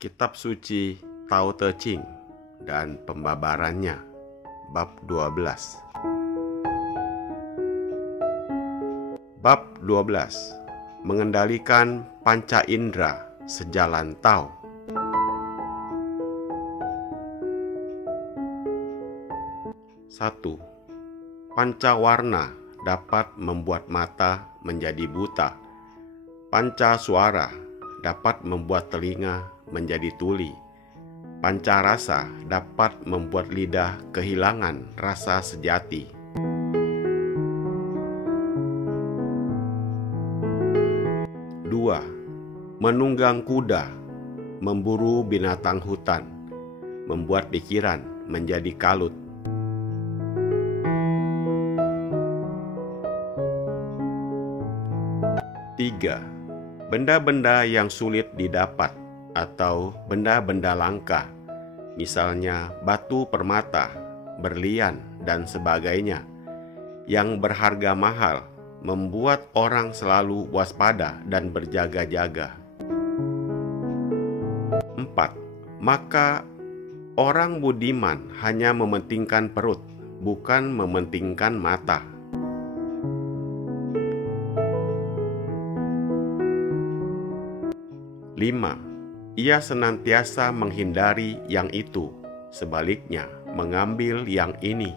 Kitab Suci Tao Te Ching dan Pembabarannya, Bab 12. Bab 12. Mengendalikan panca indera sejalan Tao. Satu. Panca warna dapat membuat mata menjadi buta. Panca suara dapat membuat telinga menjadi tuli. Panca rasa dapat membuat lidah kehilangan rasa sejati. Dua. Menunggang kuda, memburu binatang hutan, membuat pikiran menjadi kalut. Tiga. Benda-benda yang sulit didapat atau benda-benda langka, misalnya batu permata, berlian, dan sebagainya, yang berharga mahal, membuat orang selalu waspada dan berjaga-jaga. 4. Maka orang budiman hanya mementingkan perut, bukan mementingkan mata. 5. Ia senantiasa menghindari yang itu, sebaliknya mengambil yang ini.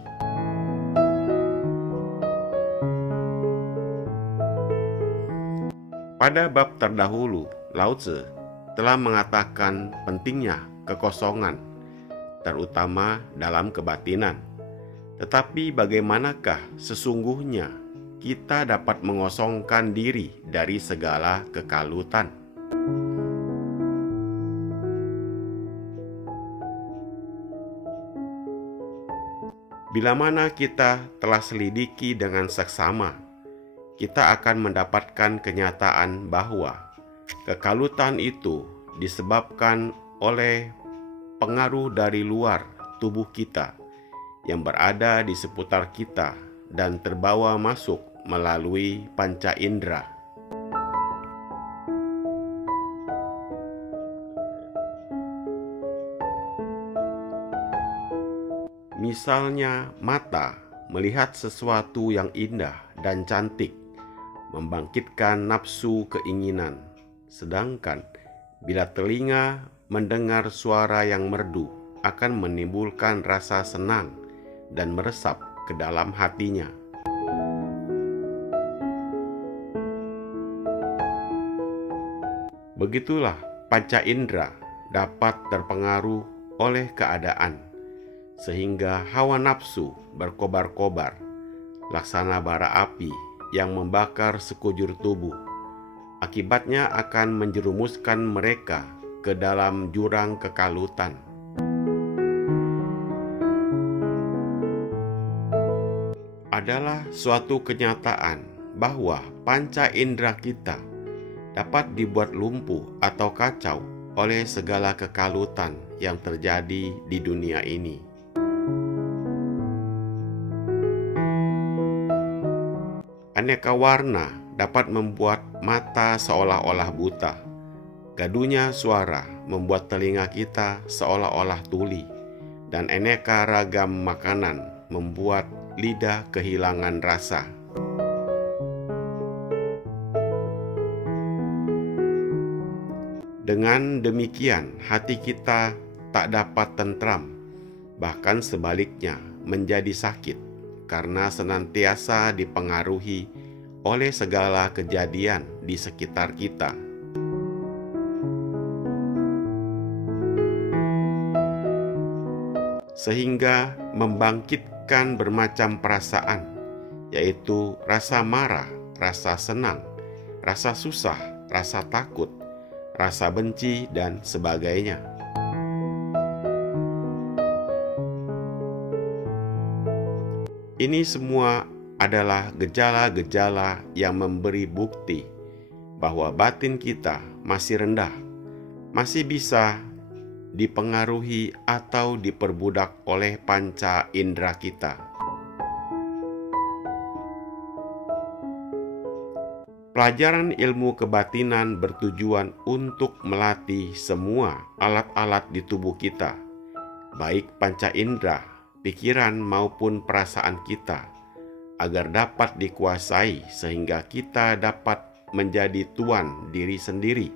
Pada bab terdahulu, Lao Tzu telah mengatakan pentingnya kekosongan, terutama dalam kebatinan. Tetapi bagaimanakah sesungguhnya kita dapat mengosongkan diri dari segala kekalutan? Bila mana kita telah selidiki dengan seksama, kita akan mendapatkan kenyataan bahwa kekalutan itu disebabkan oleh pengaruh dari luar tubuh kita yang berada di seputar kita dan terbawa masuk melalui panca indera. Misalnya, mata melihat sesuatu yang indah dan cantik, membangkitkan nafsu keinginan. Sedangkan bila telinga mendengar suara yang merdu, akan menimbulkan rasa senang dan meresap ke dalam hatinya. Begitulah panca indera dapat terpengaruh oleh keadaan, sehingga hawa nafsu berkobar-kobar, laksana bara api yang membakar sekujur tubuh. Akibatnya akan menjerumuskan mereka ke dalam jurang kekalutan. Adalah suatu kenyataan bahwa panca indera kita dapat dibuat lumpuh atau kacau oleh segala kekalutan yang terjadi di dunia ini. Aneka warna dapat membuat mata seolah-olah buta. Gadunya suara membuat telinga kita seolah-olah tuli. Dan aneka ragam makanan membuat lidah kehilangan rasa. Dengan demikian, hati kita tak dapat tentram, bahkan sebaliknya menjadi sakit, karena senantiasa dipengaruhi oleh segala kejadian di sekitar kita. Sehingga membangkitkan bermacam perasaan, yaitu rasa marah, rasa senang, rasa susah, rasa takut, rasa benci, dan sebagainya. Ini semua adalah gejala-gejala yang memberi bukti bahwa batin kita masih rendah, masih bisa dipengaruhi atau diperbudak oleh panca indera kita. Pelajaran ilmu kebatinan bertujuan untuk melatih semua alat-alat di tubuh kita, baik panca indera, pikiran maupun perasaan kita, agar dapat dikuasai sehingga kita dapat menjadi tuan diri sendiri.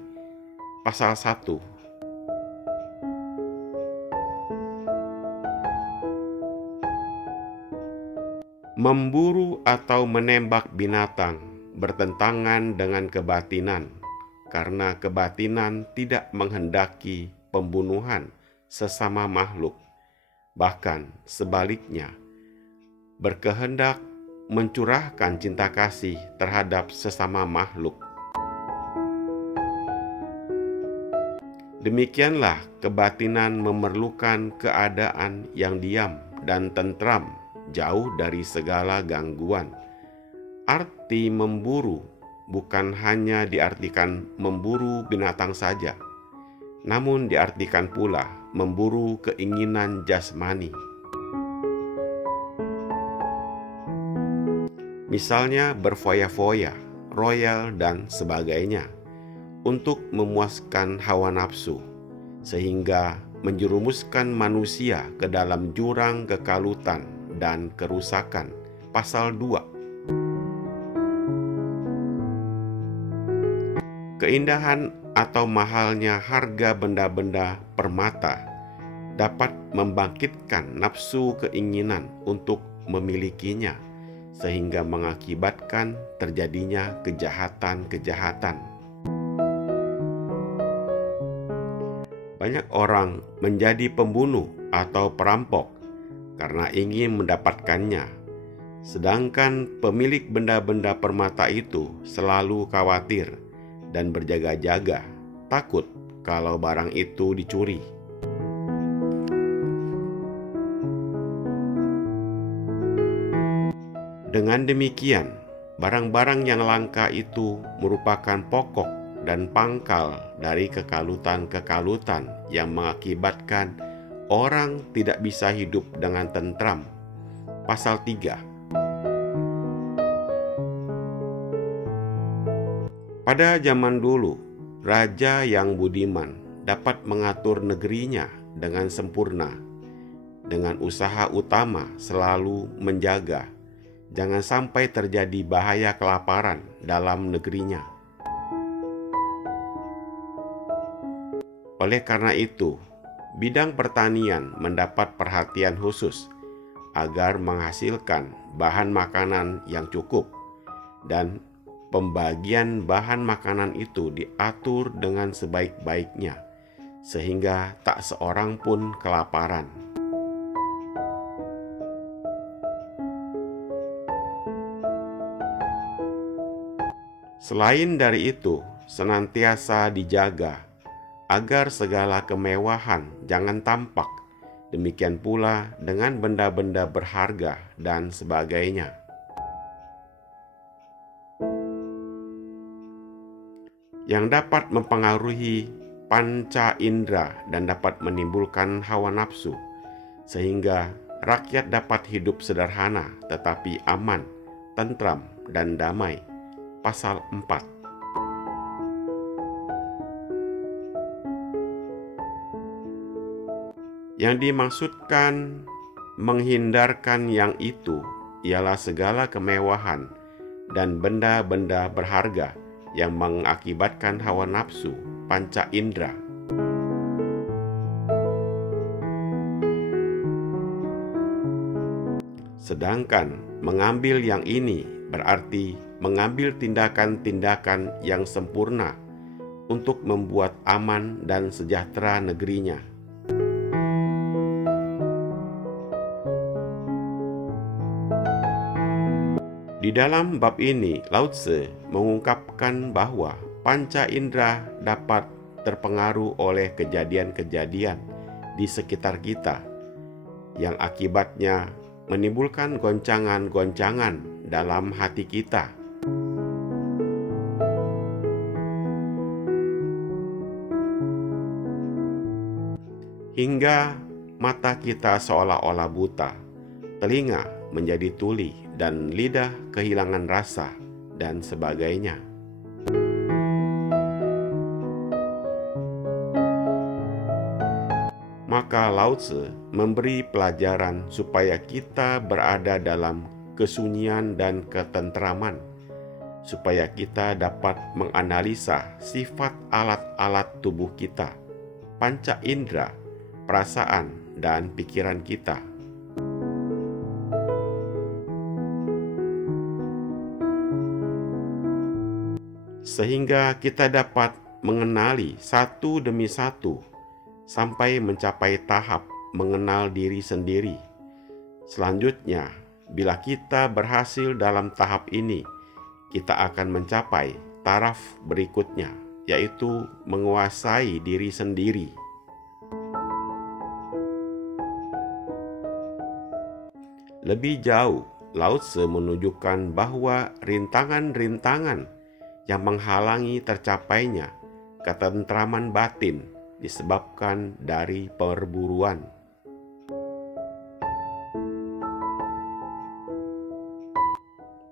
Pasal 1. Memburu atau menembak binatang bertentangan dengan kebatinan, karena kebatinan tidak menghendaki pembunuhan sesama makhluk. Bahkan sebaliknya, berkehendak mencurahkan cinta kasih terhadap sesama makhluk. Demikianlah kebatinan memerlukan keadaan yang diam dan tentram, jauh dari segala gangguan. Arti memburu bukan hanya diartikan memburu binatang saja, namun diartikan pula memburu keinginan jasmani. Misalnya berfoya-foya, royal, dan sebagainya, untuk memuaskan hawa nafsu, sehingga menjerumuskan manusia ke dalam jurang kekalutan dan kerusakan. Pasal 2. Keindahan atau mahalnya harga benda-benda permata dapat membangkitkan nafsu keinginan untuk memilikinya, sehingga mengakibatkan terjadinya kejahatan-kejahatan. Banyak orang menjadi pembunuh atau perampok karena ingin mendapatkannya, sedangkan pemilik benda-benda permata itu selalu khawatir dan berjaga-jaga, takut kalau barang itu dicuri. Dengan demikian, barang-barang yang langka itu merupakan pokok dan pangkal dari kekalutan-kekalutan yang mengakibatkan orang tidak bisa hidup dengan tentram. Pasal 3. Pada zaman dulu, raja yang budiman dapat mengatur negerinya dengan sempurna, dengan usaha utama selalu menjaga jangan sampai terjadi bahaya kelaparan dalam negerinya. Oleh karena itu, bidang pertanian mendapat perhatian khusus agar menghasilkan bahan makanan yang cukup, dan pembagian bahan makanan itu diatur dengan sebaik-baiknya, sehingga tak seorang pun kelaparan. Selain dari itu, senantiasa dijaga agar segala kemewahan jangan tampak, demikian pula dengan benda-benda berharga dan sebagainya. Yang dapat mempengaruhi panca indera dan dapat menimbulkan hawa nafsu, sehingga rakyat dapat hidup sederhana tetapi aman, tentram, dan damai. Pasal 4. Yang dimaksudkan menghindarkan yang itu ialah segala kemewahan dan benda-benda berharga yang mengakibatkan hawa nafsu, panca indera. Sedangkan mengambil yang ini berarti mengambil tindakan-tindakan yang sempurna untuk membuat aman dan sejahtera negerinya. Di dalam bab ini, Lao Tse mengungkapkan bahwa panca indera dapat terpengaruh oleh kejadian-kejadian di sekitar kita, yang akibatnya menimbulkan goncangan-goncangan dalam hati kita. Hingga mata kita seolah-olah buta, telinga menjadi tuli, dan lidah kehilangan rasa, dan sebagainya. Maka Lao Tzu memberi pelajaran supaya kita berada dalam kesunyian dan ketentraman, supaya kita dapat menganalisa sifat alat-alat tubuh kita, panca indera, perasaan, dan pikiran kita. Sehingga kita dapat mengenali satu demi satu sampai mencapai tahap mengenal diri sendiri. Selanjutnya, bila kita berhasil dalam tahap ini, kita akan mencapai taraf berikutnya, yaitu menguasai diri sendiri. Lebih jauh, Lao Tzu menunjukkan bahwa rintangan-rintangan yang menghalangi tercapainya ketentraman batin disebabkan dari perburuan.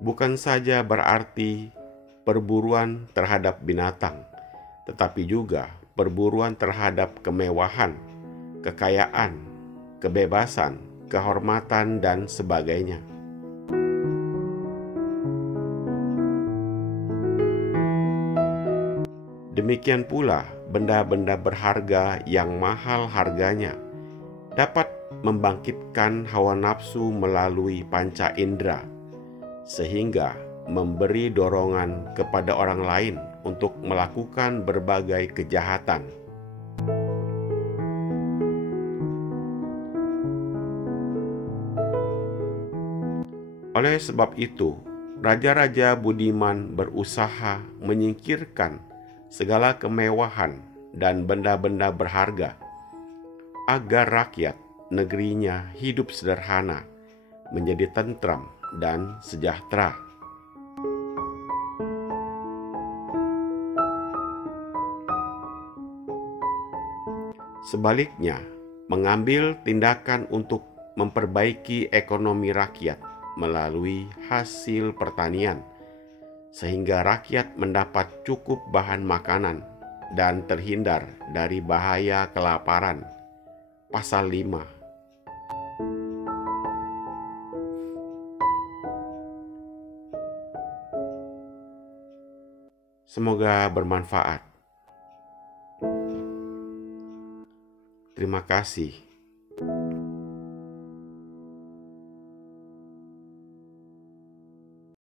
Bukan saja berarti perburuan terhadap binatang, tetapi juga perburuan terhadap kemewahan, kekayaan, kebebasan, kehormatan, dan sebagainya. Demikian pula benda-benda berharga yang mahal harganya dapat membangkitkan hawa nafsu melalui panca indera, sehingga memberi dorongan kepada orang lain untuk melakukan berbagai kejahatan. Oleh sebab itu, raja-raja budiman berusaha menyingkirkan segala kemewahan dan benda-benda berharga, agar rakyat negerinya hidup sederhana, menjadi tentram dan sejahtera. Sebaliknya, mengambil tindakan untuk memperbaiki ekonomi rakyat melalui hasil pertanian, sehingga rakyat mendapat cukup bahan makanan dan terhindar dari bahaya kelaparan. Pasal 5. Semoga bermanfaat. Terima kasih.